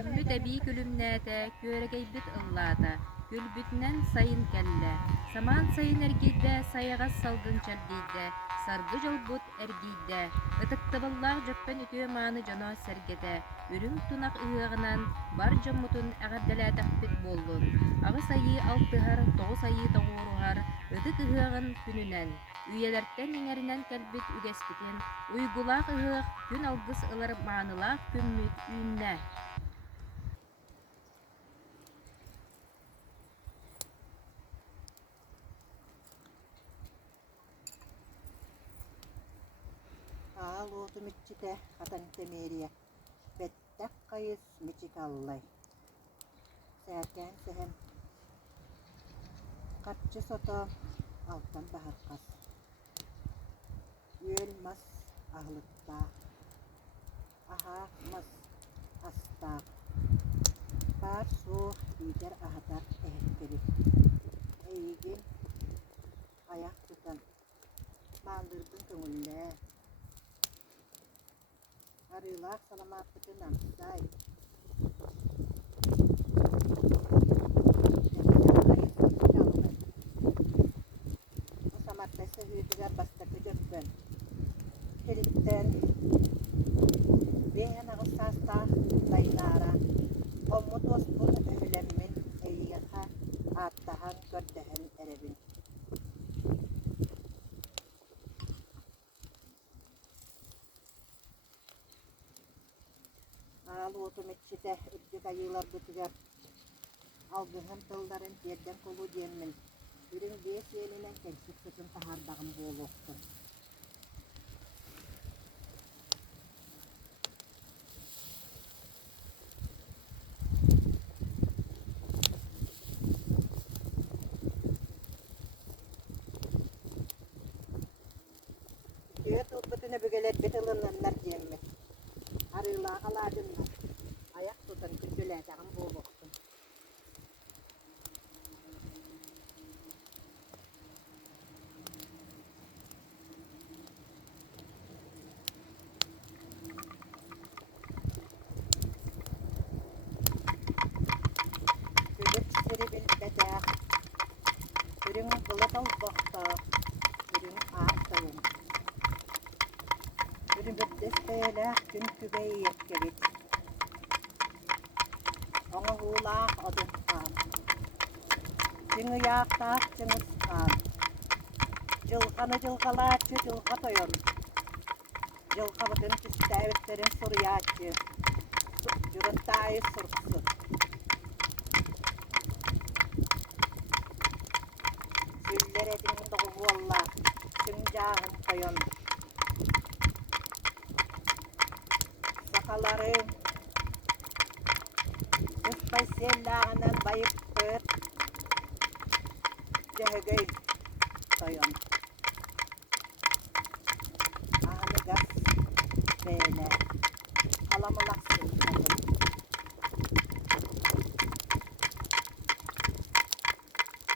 Түммү дәби күлүмнәтә, күөрэгейбит ыллаата, күлбүтнэн сайын кэллэ. Самаан сайын эргийдэ, сайаҕас салгын чардиидэ, саргы жолбут эргийдэ. Ытыктыбыллаах дьөкпөн үтүө мааны дьоно сэргэтэ, үрүҥ тунах ыһыаҕынан бар дьоммутун эҕэрдэлээтэхпит буоллун. Аҕы сайыы алтыһар, тоҕу сайыы тоҕууруһар, ытык ыһыаҕын күнүнэн. Үйэлэртэн иҥэринэн кэлбит үгэспитин, уйгулаах ыһыах күн алгыс ылар маанылаах күммүт үүннэ. Лоту митчите хатан темерия. Беттек кайыс мичик аллай. Сәркән сәһен. Катчы сото алтан баһаркас. Үел мас ахлытта. Аха мас аста. Бар суох игер ахатар эхкери. Эйген аяк тутан. Малдырдың көңүлле. Arılar salamatlıkı namsay. O samattaysa hüydüler bastakı jöppen. Heritten behen ağız sasta daylara. Omut ospun öhülemmin eyyaha attahan gördehen erebin. Otometride üddük ayılar bütüger. Algıhın tılların yerden kolu diyenmin. Ürün beş yeninen kensik sütün tahardağın boğuluktu. Diyor tutbutuna bügeler betılınlar diyenmin. Arılar aladınlar. Ayak tutan küçüleceksin boğuluktu. Küçük seri bilbedek. Ürün bulat albakta. Ürün ağırtayım. Ürün bütdesteyle gün kübeyi yetkebit. Ona huğulak adım kan. Cıngı yağtak cıngız kan. Cılkanı cılkalatçı cılka toyun. Cılka bütün tüstevitlerin suriyatçı. Cırıntayı surksu. Süller edin doğu valla. Çıngacağın koyun. Sakaların Kıspay sellağından bayıp kır. Cehegey soyun. Ağını gaz böyle. Kalamılaksın kadın.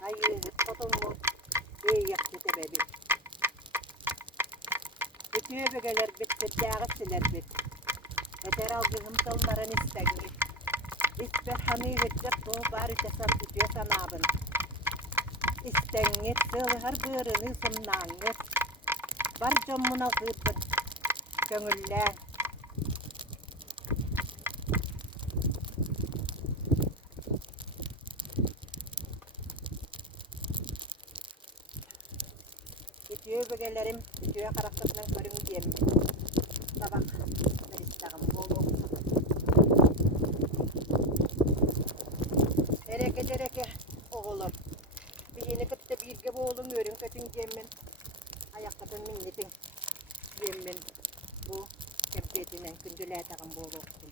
Hayır, kodumu iyi yaptı bebi. Bütün öbegeler bitti, dağıtçılar bitti. Eter algıhım tolların isteğini. İsper hamı verecek bu bari tesam tütüye sanabın. İsteğini sığır bığırını sımnağınız. Var camına kırpın. Gönüller. Tütüye bögelerim, tütüye karakterden körün diyeyim. Sabah meristağım bol olsun. Dereke oğulur. Bir yeni kıtta birge boğulun örün kötün gemmin. Ayaklardan minnetin gemmin. Bu kempetinden kündüler tağım boğul olsun.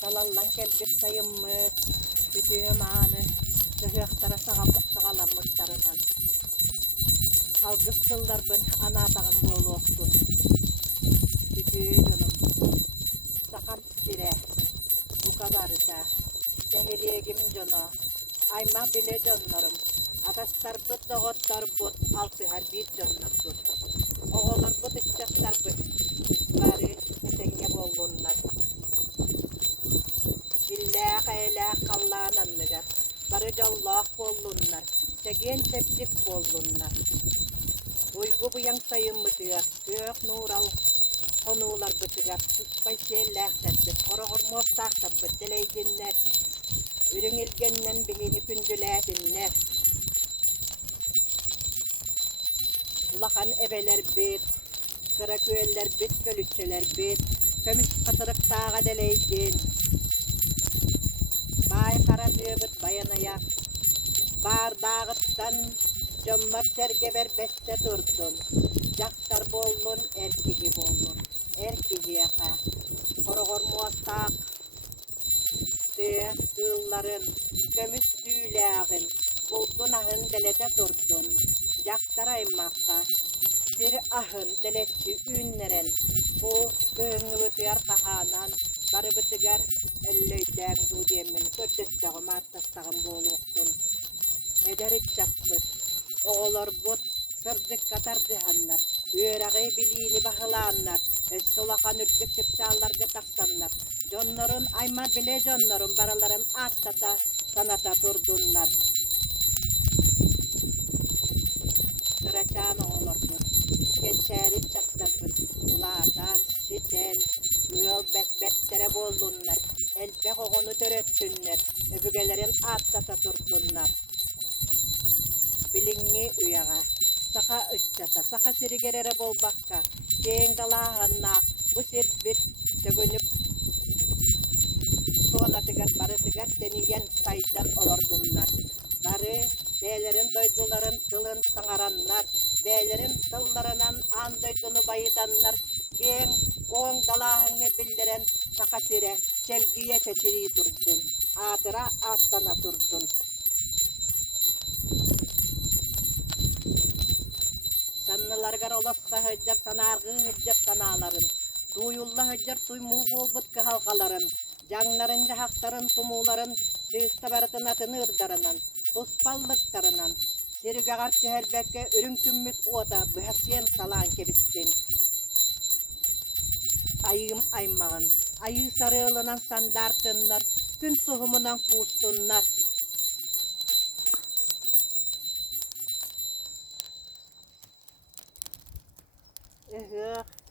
Salallan kelbir sayımız. Bütün manı. Zıhıaktara sağalanmışlarından. Algıstıllar ben anatağım boğulu oktun. Bütün onun. Sakat sire. Bu kabarıda. Nehiriyegim canı. Ayma bile canlarım. Atastar bıt, doğuttar bıt, altı har bir canlar bıt. Oğulur bıt, içecekler bıt. Bari etenge bollunlar. Billâh eylâh kallananlıgar. Bari jallah bollunlar. Çegen teplik bollunlar. Uygu buyan sayın mıtıgar. Gök nural konular bıtıgar. Suspay şeylâh tattır. Korogor mostaq tabbıt. Dileydinler. Ürün ilgenden bihini kündülätinler. Ulakan ebeler bit. Kıra köyeller bit, kölükçeler bit. Kömüş katırık dağa dileydin. Bay kara dıbıt bayanaya. Bar dağıttan cömmert sergeber beste turdun. Jaktar bollun, erkeği bollun. Erkeği yaka. Korogor muastaq. Tığların, kömüş tüylağın. Buldun ahın delete turdun. Jaktar aymakka. Sir ahın deletçi ünleren. Bu köyünü ötüyer kahanan. Barı bıtıgar ellöyden duyemin. Kördestağım attastağım boğuluktun. Eder içecekpüt. Oğulur but sırdık katardı hanlar. Üyerağı biliğini bahılanlar. Sulakan ürdük çıpçağlarga taksanlar. Jonnorun ayma bile jonnorun baraların attata sanata turdunlar. Sıraçan oğulur but. Geçerip çatlar but. Ulatan, siten, yol bettere bollunlar. Elbek oğunu törötsünler. Öbügelerin attata turdunlar. Bilingi uyağa. Saka ıççata, saka sirigerere bol bakka. Keğen dalahannak, bu sirbit dögünüp tuğana tıgar, barı tıgar deniyen saydan olurdunlar. Barı, beylerin doyduların tılın sangaranlar, beylerin tıllarından an doydunu bayıtanlar, keğen koğun dalahanı bildiren saka sire, çelgiye çeçiri turdun, atıra attana turdun. Sannalargar olassa hıccar sanargı hıccar sanaların. Tuyulla hıccar tuymu bolbut halkaların. Canlarınca hakların tumuların. Çığısta baratın atını ırdarınan. Tuspallıktarınan. Sirüge gartçı herbekke ürün kümmüt ota bühasiyen salan kebistin. Ayım aymağın. Ayı sarığılınan sandartınlar. Gün suhumundan kustunlar.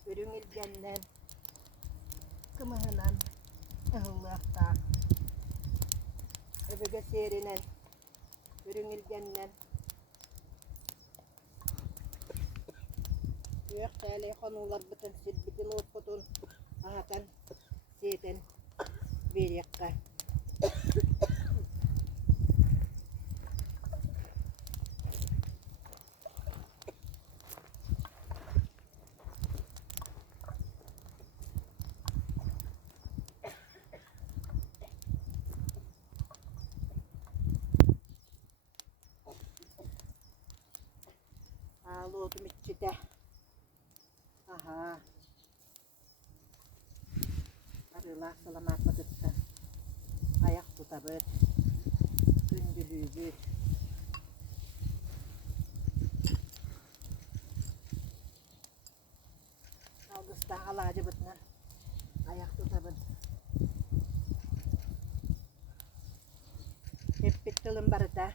Ürün ilgenden, kımıhınan, ıhıllakta, öbüge serinen, ürün ilgenden, yok tali konular bütün silbitin otputun, ahatan, seten, bir yakka. Ağlıyordum içinde. Aha. Arılar salamat bakıtta. Ayak tutabıt. Gündülüğü büt. Ağustos halacı bıtlar. Ayak tutabıt. Hep bittilim barıda.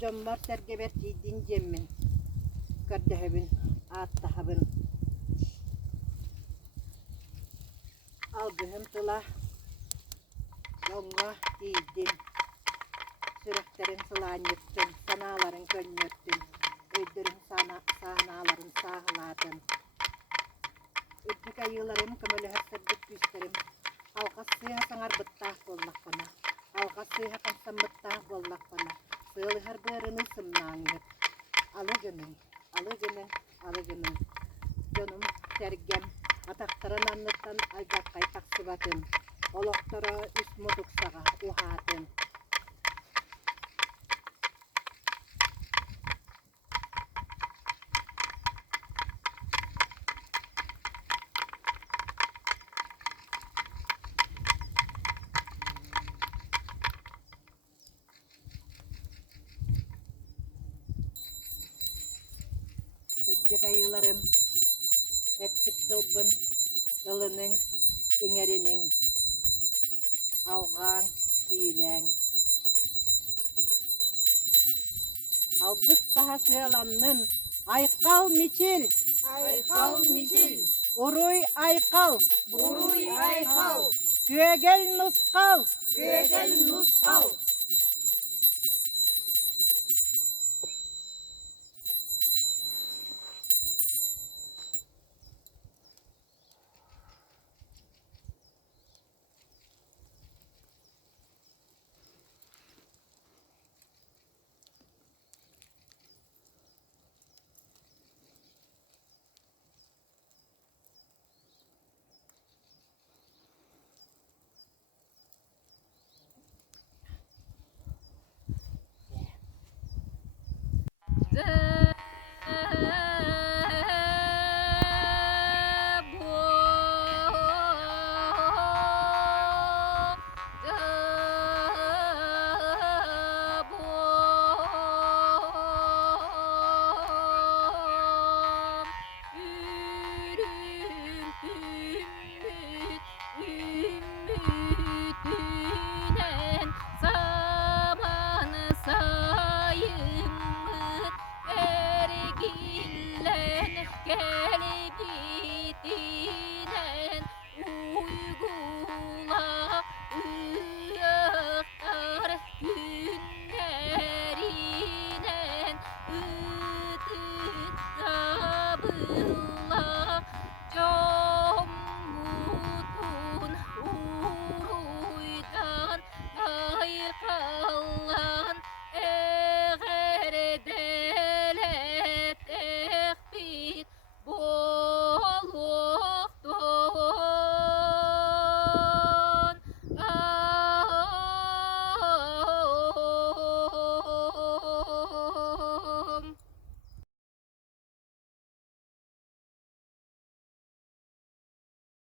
Cömmert sergeber ciddin cemmin. Kırdehebin, attahabın. Aldığım tıla. Yonga ciddin. Süreklerin sılan yıktın. Sanaların gönlüttün. Öydürün sahnaların sahladın. Ödük ayılarım kömölü hepsirdik güçlerim. Halka sıyha sangar bıttah bollak bana. Halka sıyha kansam bıttah bollak bana. Sığılı her bırını sımnağınlık. Alıgının, alıgının, alıgının. Canım sergem, ataktaran anlıktan aygat kaytak sıvatın. Oloktora üst muduk sağa uhatın. Sayılarım ettik tılbın ılının inerinin alğan siyilen algıs bahası alanın aykal miçil Aykal mitil, uruy aykal buruy aykal, gögel nuskal gögel nuskal,